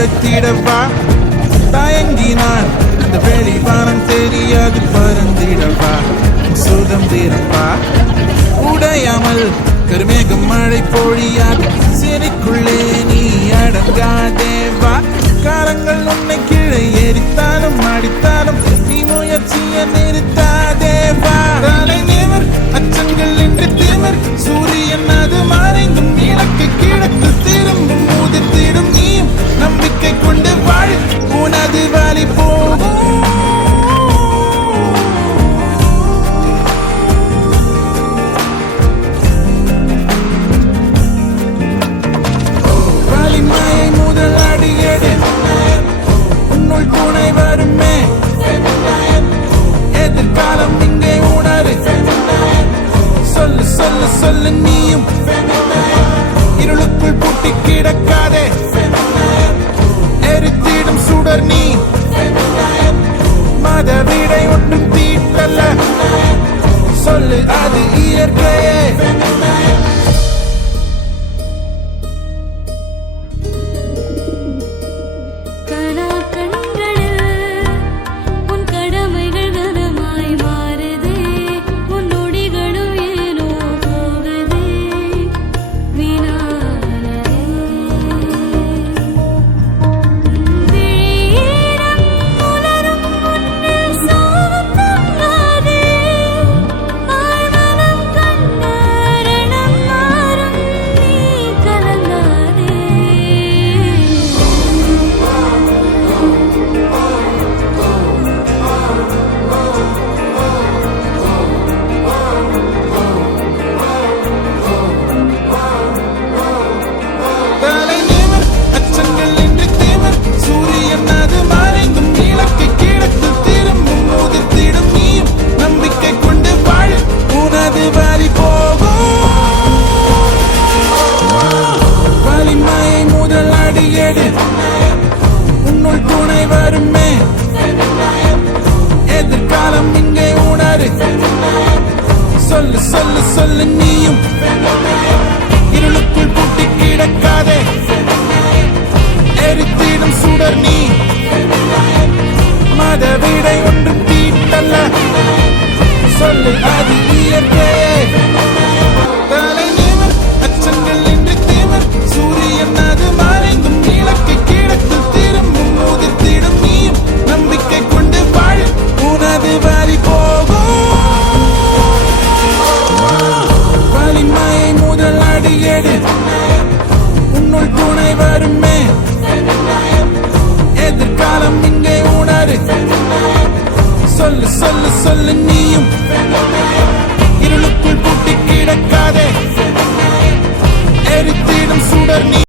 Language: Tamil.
உழைத்திடவா தயங்கினான் இந்த வெளிவானம் தெரியாது பறந்திடவா சுதந்திரப்பா உடையாமல் கருமேகம் மழை பொழியாது சிறைக்குள்ளே நீ அடங்காதேவா காலங்கள் உன்னை கீழே எரித்தாலும் அடித்தாலும் நீ முயற்சியை நிறுத்தாதேவா தலை நிமிர் அச்சங்கள் என்று திமிர் சூரியன் அது மறைந்தும் இலக்கு கிழக்கு திரும்பும் உதிர்த்திடும் நீயும் நம்பிக்கை கொண்டு வாழ் உனது வழி போகும் வலிமையை முதல் அடியெடு உன்னுள் துணை வருமே எதிர்காலம் இங்கே உணரு சொல்லு சொல்லு சொல்லு நீயும் இருளுக்குள் பூட்டி கிடக்காதே எரித்திடும் சுடர் நீ மத வீடை ஒன்றும் தீட்டல்ல சொல்லு அது இயற்கையே உன்னுள் துணை வருமே எதிர்காலம் இங்கே உணரு சொல்லு சொல்லு சொல்லு நீயும் இருளுக்குள் பூட்டி கிடக்காதே எரித்திடும் சுடர் நீ மத வீடை ஒன்றும் தீட்டல்ல சொல்லு அது இயற்கையே தலை நிமிர் அச்சங்கள் என்று திமிர் சூரியன் அது மறைந்தும் இலக்கு கிழக்கு திரும்பும் உதிர்த்திடும் நீயும் நம்பிக்கை கொண்டு வாழ் உனது வழி போகும் வலிமையை முதல் அடியெடு உன்னுள் துணை வருமே எதிர்காலம் இங்கே உணரு சொல்லு சொல்லு சொல்லு நீயும் இருளுக்குள் பூட்டி கிடக்காதே எரித்திடும் சுடர் நீ